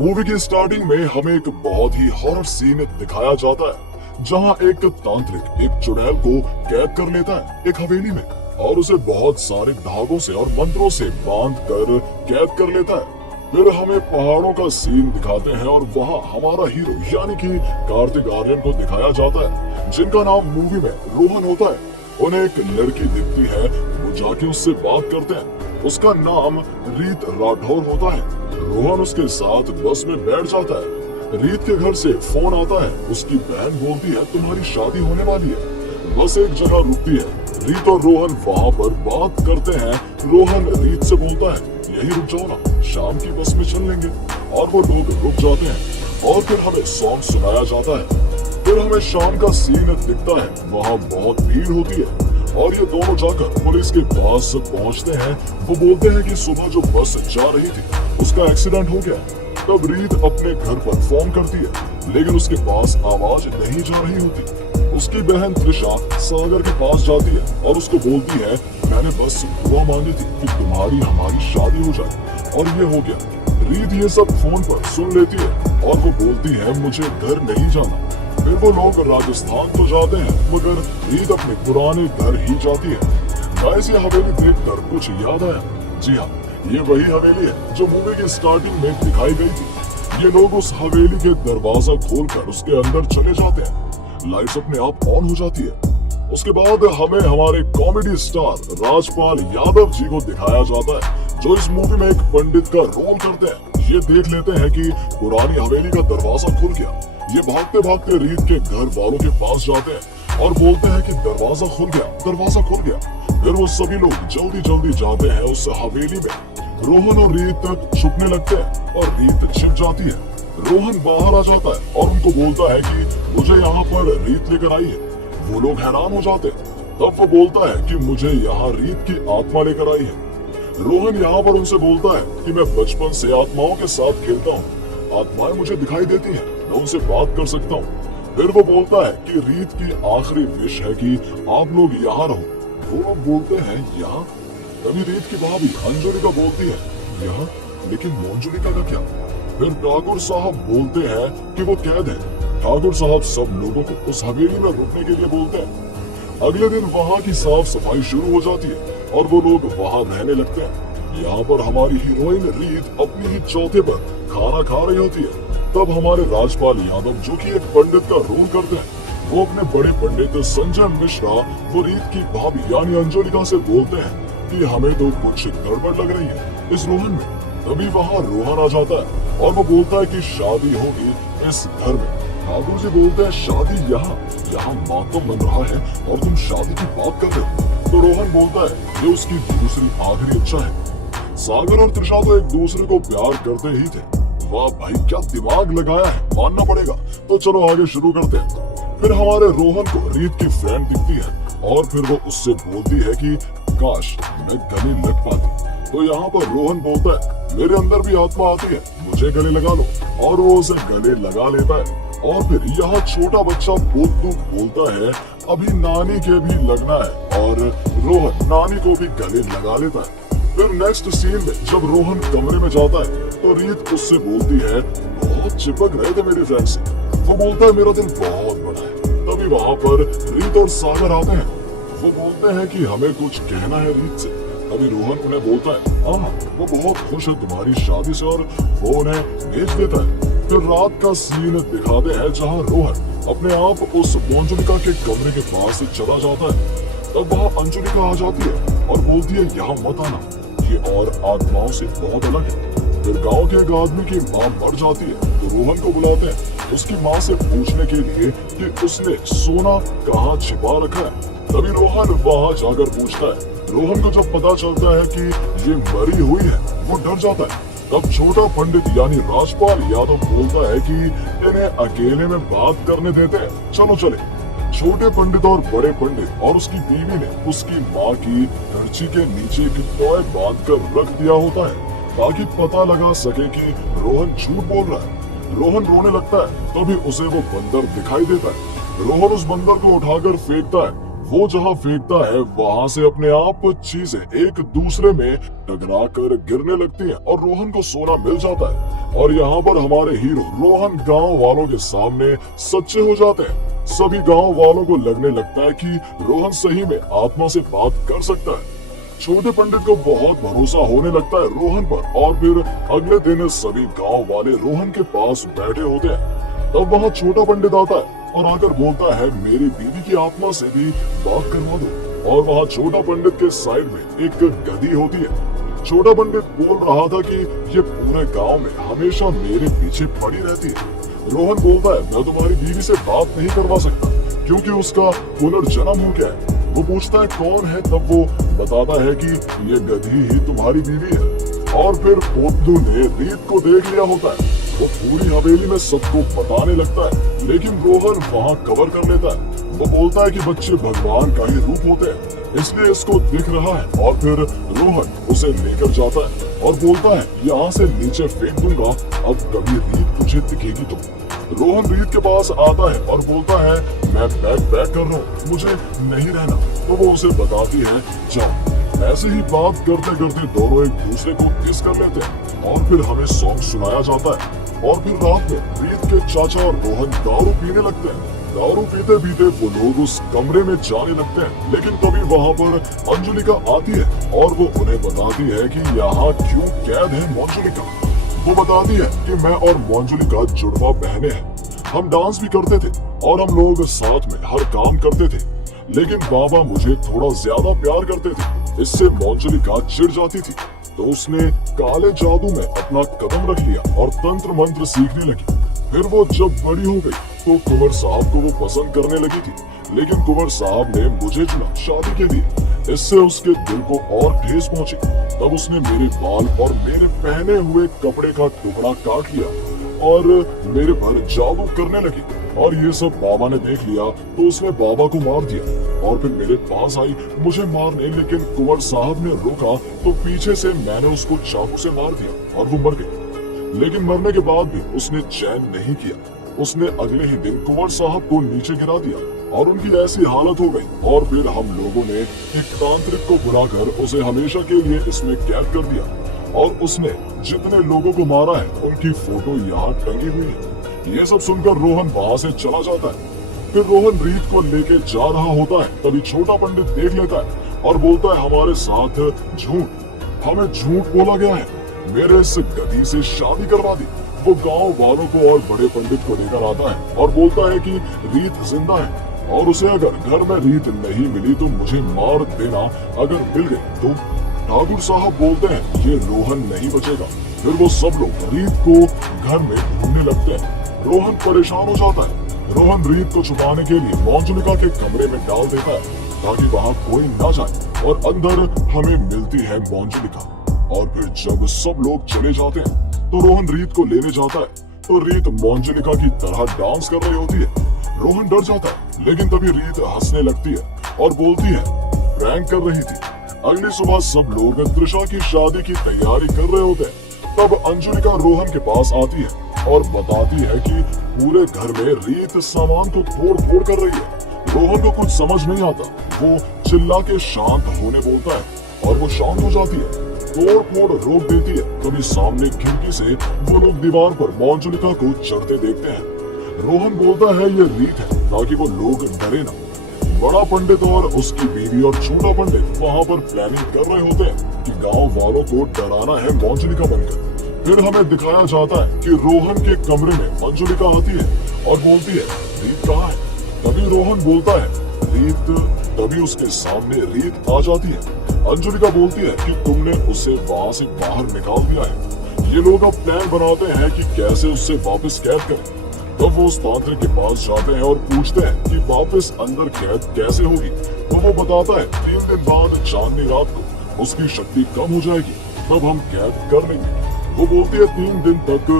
Movie की starting में हमें एक बहुत ही हॉरर सीन दिखाया जाता है, जहां एक तांत्रिक एक चुड़ैल को कैद कर लेता है एक हवेली में और उसे बहुत सारे धागों से और मंत्रों से बांध कर कैद कर लेता है। फिर हमें पहाड़ों का सीन दिखाते हैं और वहां हमारा हीरो यानी कि कार्तिक आर्यन को दिखाया जाता है, जिनका नाम मूवी में रोहन होता है। उन्हें एक लड़की दिखती है, वो जाके उससे बात करते हैं। उसका नाम रीत राठौर होता है। रोहन उसके साथ बस में बैठ जाता है। रीत के घर से फोन आता है। उसकी बहन बोलती है तुम्हारी शादी होने वाली है। बस एक जगह रुकती है। रीत और रोहन वहाँ पर बात करते हैं। रोहन रीत से बोलता है यही रुक जाओ ना, शाम की बस में चल लेंगे। और वो लोग रुक जाते हैं और फिर हमें सॉन्ग सुनाया जाता है। फिर हमें शाम का सीन दिखता है। वहाँ बहुत भीड़ होती है और ये दोनों जाकर पुलिस के पास पहुंचते हैं। वो बोलते हैं कि सुबह जो बस जा रही थी उसका एक्सीडेंट हो गया। तब रीत अपने घर पर फोन करती है, लेकिन उसके पास आवाज नहीं जा रही होती। उसकी बहन त्रिशा सागर के पास जाती है और उसको बोलती है मैंने बस दुआ मांगी थी कि तुम्हारी हमारी शादी हो जाए और ये हो गया। रीत ये सब फोन पर सुन लेती है और वो बोलती है मुझे घर नहीं जाना। फिर वो लोग राजस्थान तो जाते हैं, मगर रीत अपने पुराने घर ही जाती है। गाइस, ये हवेली देखकर कुछ याद आया। जी हाँ, ये वही हवेली है जो मूवी की स्टार्टिंग में दिखाई गई थी। ये लोग उस हवेली के दरवाजा खोलकर उसके अंदर चले जाते हैं। लाइट्स अपने आप ऑन हो जाती है। उसके बाद हमें हमारे कॉमेडी स्टार राजपाल यादव जी को दिखाया जाता है, जो इस मूवी में एक पंडित का रोल करते हैं। ये देख लेते हैं कि पुरानी हवेली का दरवाजा खुल गया। ये भागते भागते रीत के घर वालों के पास जाते हैं और बोलते हैं कि दरवाजा खुल गया, दरवाजा खुल गया। फिर वो सभी लोग जल्दी जल्दी जाते हैं उस हवेली में। रोहन और रीत छुपने लगते हैं और रीत छिप जाती है। रोहन बाहर आ जाता है और उनको बोलता है कि मुझे यहाँ पर रीत लेकर आई है। वो लोग हैरान हो जाते हैं। तब वो बोलता है कि मुझे यहाँ रीत की आत्मा लेकर आई है। रोहन यहाँ पर उनसे बोलता है कि मैं बचपन से आत्माओं के साथ खेलता हूँ। आत्माएं मुझे दिखाई देती हैं, मैं उनसे बात कर सकता हूँ। फिर वो बोलता है कि रीत की आखिरी विश है कि आप लोग यहाँ रहो। वो लोग बोलते हैं यहाँ। तभी रीत की भाभी अंजुलिका बोलती है यहाँ, लेकिन मंजुलिका का क्या? फिर ठाकुर साहब बोलते हैं कि वो कैद है। ठाकुर साहब सब लोगों को उस हवेली में रुकने के लिए बोलते हैं। अगले दिन वहाँ की साफ सफाई शुरू हो जाती है और वो लोग वहाँ रहने लगते हैं। यहाँ पर हमारी हीरोइन रीत अपनी ही चौथे पर खाना खा रही होती है। तब हमारे राजपाल यादव, जो कि एक पंडित का रोल करते हैं, वो अपने बड़े पंडित संजय मिश्रा वो रीत की भाभी यानी अंजुलिका से बोलते हैं कि हमें तो कुछ गड़बड़ लग रही है इस रोहन में। तभी वहाँ रोहन आ जाता है और वो बोलता है कि शादी होगी इस घर में। ठाकुर जी बोलते हैं शादी यहाँ मातम बन रहा है और तुम शादी की बात कर रहे हो। तो रोहन बोलता है ये उसकी दूसरी आखिरी इच्छा है। सागर और त्रिशा तो एक दूसरे को प्यार करते ही थे। वाह भाई, क्या दिमाग लगाया है, मानना पड़ेगा। तो चलो आगे शुरू करते हैं। फिर हमारे रोहन को रीत की फ्रेंड दिखती है और फिर वो उससे बोलती है कि काश मैं गले लग पाती। तो यहाँ पर रोहन बोलता है मेरे अंदर भी आत्मा आती है, मुझे गले लगा लो। और वो उसे गले लगा लेता है। और फिर यहाँ छोटा बच्चा बोलता है अभी नानी के भी लगना है और रोहन नानी को भी गले लगा लेता है। फिर नेक्स्ट सीन में जब रोहन कमरे में जाता है तो रीत उससे बोलती है बहुत चिपक रहे थे मेरी फ्रेंड से। वो बोलता है मेरा दिल बहुत बड़ा है। तभी वहाँ पर रीत और सागर आते हैं। वो बोलते हैं कि हमें कुछ कहना है रीत से। तभी रोहन उन्हें बोलता है हाँ, वो बहुत खुश है तुम्हारी शादी से और वो उन्हें भेज देता है। फिर रात का सीन दिखाते हैं जहाँ रोहन अपने आप उस मंजुलिका के कमरे के पास चला जाता है। तब वहाँ अंजुलिका आ जाती है और बोलती है यहाँ मत आना, ये और आत्माओं से बहुत अलग है। फिर गांव के एक आदमी की माँ मर जाती है तो रोहन को बुलाते हैं उसकी माँ से पूछने के लिए कि उसने सोना कहाँ छिपा रखा है। तभी रोहन वहाँ जाकर पूछता है। रोहन को जब पता चलता है कि ये मरी हुई है वो डर जाता है। तब छोटा पंडित यानी राजपाल यादव बोलता है कि इन्हें अकेले में बात करने देते हैं, चलो चले। छोटे पंडित और बड़े पंडित और उसकी बीवी ने उसकी माँ की गर्ची के नीचे एक टॉय बांध कर रख दिया होता है ताकि पता लगा सके कि रोहन झूठ बोल रहा है। रोहन रोने लगता है तभी उसे वो बंदर दिखाई देता है। रोहन उस बंदर को उठाकर फेंकता है। वो जहाँ फेंकता है वहाँ से अपने आप चीजें एक दूसरे में टकरा कर गिरने लगती हैं और रोहन को सोना मिल जाता है। और यहाँ पर हमारे हीरो रोहन गांव वालों के सामने सच्चे हो जाते हैं। सभी गांव वालों को लगने लगता है कि रोहन सही में आत्मा से बात कर सकता है। छोटे पंडित को बहुत भरोसा होने लगता है रोहन पर और फिर अगले दिन सभी गांव वाले रोहन के पास बैठे होते हैं। तब वहाँ छोटा पंडित आता है और आकर बोलता है मेरी बीवी की आत्मा से भी बात करवा दो। और वहाँ छोटा पंडित के साइड में एक गधी होती है। छोटा पंडित बोल रहा था कि ये पूरे गांव में हमेशा मेरे पीछे पड़ी रहती है। रोहन बोलता है मैं तुम्हारी बीवी से बात नहीं करवा सकता क्योंकि उसका पुनर्जन्म हो गया है। वो पूछता है कौन है, तब वो बताता है कि ये गधी ही तुम्हारी बीवी है। और फिर पोतलू ने रीत को देख लिया होता है। वो पूरी हवेली में सबको बताने लगता है, लेकिन रोहन वहाँ कवर कर लेता है। वो बोलता है कि बच्चे भगवान का ही रूप होते हैं, इसलिए इसको दिख रहा है। और फिर रोहन उसे लेकर जाता है और बोलता है यहाँ से नीचे फेंक दूंगा, अब कभी रीत तुझे दिखेगी तो। रोहन रीत के पास आता है और बोलता है मैं बैग पैक कर रहा हूँ, मुझे नहीं रहना। तो वो उसे बताती है जाओ। ऐसे ही बात करते करते दोनों एक दूसरे को किस कर लेते हैं और फिर हमें सॉन्ग सुनाया जाता है। और फिर रात में रीत के चाचा और रोहन दारू पीने लगते हैं। दारू पीते पीते वो लोग उस कमरे में जाने लगते हैं, लेकिन तभी वहाँ पर अंजुलिका आती है और वो उन्हें बताती है कि यहाँ क्यों कैद है मंजुलिका। वो बताती है कि मैं और मंजुलिका जुड़वा बहनें हैं। हम डांस भी करते थे और हम लोग साथ में हर काम करते थे, लेकिन बाबा मुझे थोड़ा ज्यादा प्यार करते थे। इससे मंजुलिका चिढ़ जाती थी, तो उसने काले जादू में अपना कदम रख लिया और तंत्र मंत्र सीखने लगी। फिर वो जब बड़ी हो गई तो कुंवर साहब को वो पसंद करने लगी थी, लेकिन कुंवर साहब ने मुझे चुना शादी के लिए। इससे उसके दिल को और ठेस पहुंची। तब उसने मेरे बाल और मेरे पहने हुए कपड़े का टुकड़ा काट लिया और मेरे पर जादू करने लगी। और ये सब बाबा ने देख लिया तो उसने बाबा को मार दिया और फिर मेरे पास आई मुझे मारने, लेकिन कुंवर साहब ने रोका तो पीछे से मैंने उसको चाकू से मार दिया और वो मर गई। लेकिन मरने के बाद भी उसने चैन नहीं किया। उसने अगले ही दिन कुंवर साहब को नीचे गिरा दिया और उनकी ऐसी हालत हो गई। और फिर हम लोगों ने एक तांत्रिक को बुलाकर उसे हमेशा के लिए इसमें कैद कर दिया और उसने जितने लोगों को मारा है उनकी फोटो यहाँ टंगी हुई है। ये सब सुनकर रोहन वहाँ से चला जाता है। फिर रोहन रीत को लेके जा रहा होता है, तभी छोटा पंडित देख लेता है और बोलता है हमारे साथ झूठ, हमें झूठ बोला गया है, मेरे इस गधी से शादी करवा दी। वो गांव वालों को और बड़े पंडित को लेकर आता है और बोलता है कि रीत जिंदा है और उसे अगर घर में रीत नहीं मिली तो मुझे मार देना, अगर मिल गई तो। ठाकुर साहब बोलते हैं ये रोहन नहीं बचेगा। फिर वो सब लोग रीत को घर में ढूंढने लगते हैं। रोहन परेशान हो जाता है। रोहन रीत को छुपाने के लिए मंजुलिका के कमरे में डाल देता है ताकि वहाँ कोई ना जाए और अंदर हमें मिलती है मंजुलिका। और फिर जब सब लोग चले जाते हैं तो रोहन रीत को लेने जाता है, तो रीत मंजुलिका की तरह डांस कर रही होती है। रोहन डर जाता है, लेकिन तभी रीत हंसने लगती है और बोलती है प्रैंक कर रही थी। अगली सुबह सब लोग त्रिशा की शादी की तैयारी कर रहे होते हैं। तब अंजुलिका रोहन के पास आती है और बताती है कि पूरे घर में रीत सामान को तोड़ फोड़ कर रही है। रोहन को कुछ समझ नहीं आता। वो चिल्ला के शांत होने बोलता है और वो शांत हो जाती है, तोड़ फोड़ रोक देती है। तभी सामने खिड़की से वो लोग दीवार पर मंजुलिका को चढ़ते देखते हैं। रोहन बोलता है ये रीत है ताकि वो लोग डरे ना। बड़ा पंडित और उसकी बीवी और छोटा पंडित वहाँ पर प्लानिंग कर रहे होते हैं कि गांव वालों को डराना है मंजुलिका बनकर। फिर हमें दिखाया जाता है कि रोहन के कमरे में मंजुलिका आती है और बोलती है रीत कहाँ है। तभी रोहन बोलता है रीत, तभी उसके सामने रीत आ जाती है। अंजुलिका बोलती है कि तुमने उसे वहाँ से बाहर निकाल दिया है। ये लोग अब प्लान बनाते हैं कि कैसे उससे वापस कैद करें। तब वो उस तांत्रिक के पास जाते हैं और पूछते हैं कि वापस अंदर कैद कैसे होगी। तो वो बताता है 3 दिन बाद चांदनी रात को उसकी शक्ति कम हो जाएगी, तब हम कैद कर लेंगे। वो बोलती है 3 दिन तक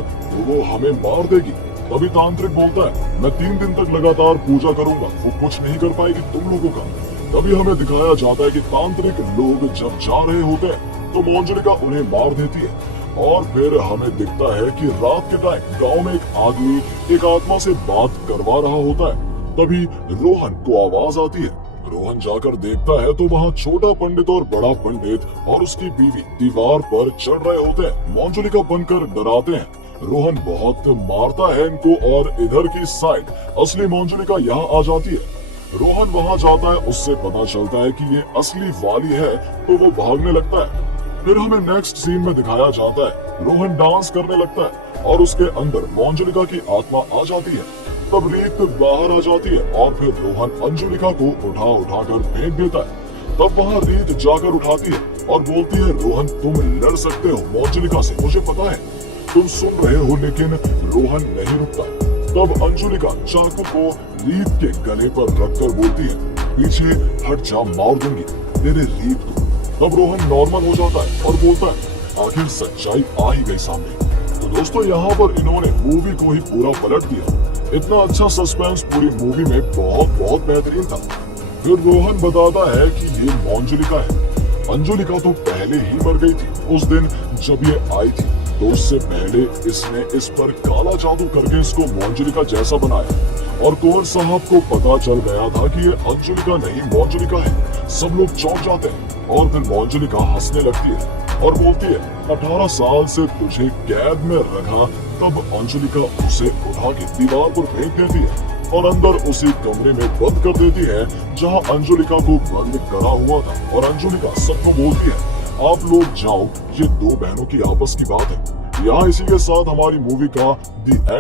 वो हमें मार देगी। तभी तांत्रिक बोलता है मैं 3 दिन तक लगातार पूजा करूंगा, वो कुछ नहीं कर पाएगी तुम लोगों का। तभी हमें दिखाया जाता है कि तांत्रिक लोग जब जा रहे होते हैं तो मंजुलिका उन्हें मार देती है। और फिर हमें दिखता है कि रात के टाइम गांव में एक आदमी एक आत्मा से बात करवा रहा होता है। तभी रोहन को आवाज आती है रोहन जाकर देखता है तो वहाँ छोटा पंडित और बड़ा पंडित और उसकी बीवी दीवार पर चढ़ रहे होते हैं, मंजुलिका बनकर डराते हैं। रोहन बहुत मारता है इनको और इधर की साइड असली मंजुलिका यहाँ आ जाती है। रोहन वहाँ जाता है, उससे पता चलता है कि ये असली वाली है तो वो भागने लगता है। फिर हमें नेक्स्ट सीन में दिखाया जाता है रोहन डांस करने लगता है और उसके अंदर मंजुलिका की आत्मा आ जाती है। तब रीत बाहर आ जाती है और फिर रोहन अंजुलिका को उठा कर फेंक देता है। तब वहाँ रीत जाकर उठाती है और बोलती है, रोहन तुम लड़ सकते हो मंजुलिका से, मुझे पता है तुम सुन रहे हो। लेकिन रोहन नहीं रुकता। तब अंजुलिका चाकू को रीत के गले पर रखकर बोलती है, पीछे हट जा, मार दूंगी तेरे रीत को। तब रोहन नॉर्मल हो जाता है और बोलता है, आखिर सच्चाई आ ही गई सामने। तो दोस्तों यहाँ पर इन्होंने मूवी को ही पूरा पलट दिया। इतना अच्छा सस्पेंस पूरी मूवी में बहुत बेहतरीन था। फिर रोहन बताता है कि ये मंजुलिका है। अंजुलिका तो पहले ही मर गई थी उस दिन जब ये आई थी, तो उससे पहले इसने इस पर काला जादू करके इसको मंजुलिका जैसा बनाया और कुंवर साहब को पता चल गया था कि ये अंजुलिका नहीं मंजुलिका है। सब लोग चौंक जाते हैं और फिर मंजुलिका हंसने लगती है और बोलती है, 18 साल से तुझे कैद में रखा। तब अंजुलिका उसे उठा के दीवार पर फेंक देती है और अंदर उसी कमरे में बंद कर देती है जहां अंजुलिका को बंद करा हुआ था। और अंजुलिका सबको बोलती है, आप लोग जाओ, ये दो बहनों की आपस की बात है। यहाँ इसी के साथ हमारी मूवी का दी एंड